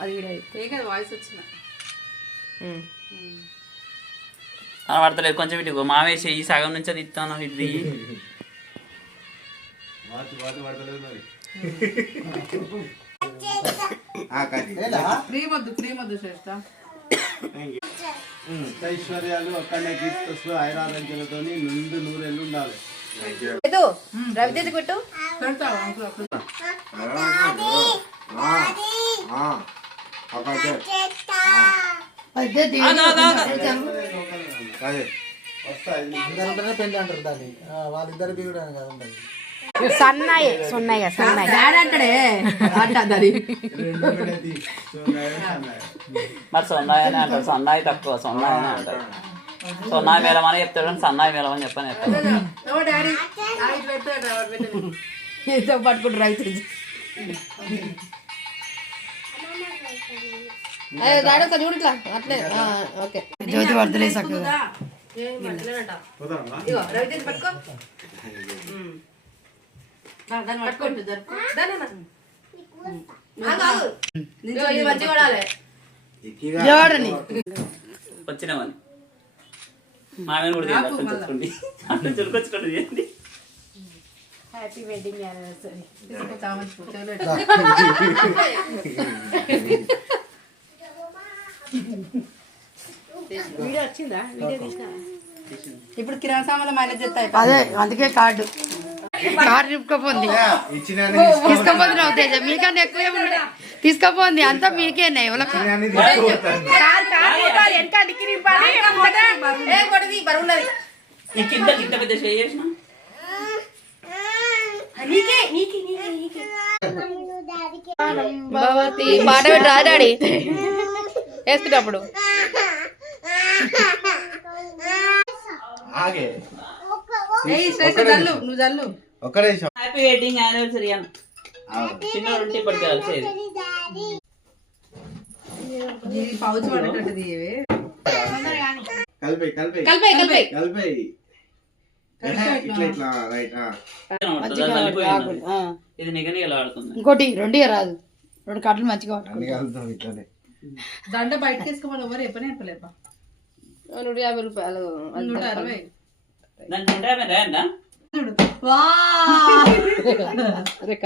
అది video voice వచ్చిన పడతలేదు కొంచెం ఇటు మావేసి ఈ సగం నుంచి అది ఇస్తాను ఇది ఐశ్వర్యాలు అక్కడనే తీసుకొస్తూ ఐరారంజలతో నుండి నూరేళ్ళు ఉండాలి. రవితేజ పెట్టు పెళ్ళి అంటారు దాన్ని వాళ్ళిద్దరు దిగుడు కదా ఉంటుంది. సన్నాయి సొన్నాయి సన్నాయి డాడీ అంటాడే అంటది మరి సొన్నాయి అని అంటారు. సన్నాయి తక్కువ సొన్నాయి అని అంటారు. సొన్నాయి మేళం అని చెప్తాడు కానీ సన్నాయి మేళం అని చెప్పని చెప్తాడు. పట్టుకుంటారు రవితేజ డాడీ ఒకసారి చూడు ఇట్లా అట్లే ఓకే జ్యోతి పడుతుంది చక్కగా రవితేజ పట్టుకో వచ్చినామని మామని కూడా చుట్టుకోండి చుట్టుకొచ్చుకోండి చేయండి. Happy wedding anniversary. వీడియో వచ్చిందా? వీడియో తీసినా ఇప్పుడు కిరాణా సామాన్లు మైనస్ చేస్తాయి. అదే అందుకే కార్డు నింపుకోపోంది తీసుకపోతుంది అవుతాయి. మీకన్నా ఎక్కువ తీసుకపోంది అంతా మీకేనా ఎవరికి బరువున్నది పాట పెట్టి రా డాడీ వేసుకున్నప్పుడు నువ్వు జల్లు. హ్యాపీ వెడ్డింగ్ యానివర్సరీ అని చిన్నోడు ఉంటే ఇప్పటికి కలిసేది. పౌచ్ పడేటట్టుది ఇది నిగనిగలు ఆడుతుంది. ఇంకోటి రెండు రాదు, రెండు కట్టలు మంచిగా దండ బయటకి వేసుకోమని ఎవరు ఎప్పనే చెప్పలేపా. 150 రూపాయలు 160 దాని 150 రాయందా?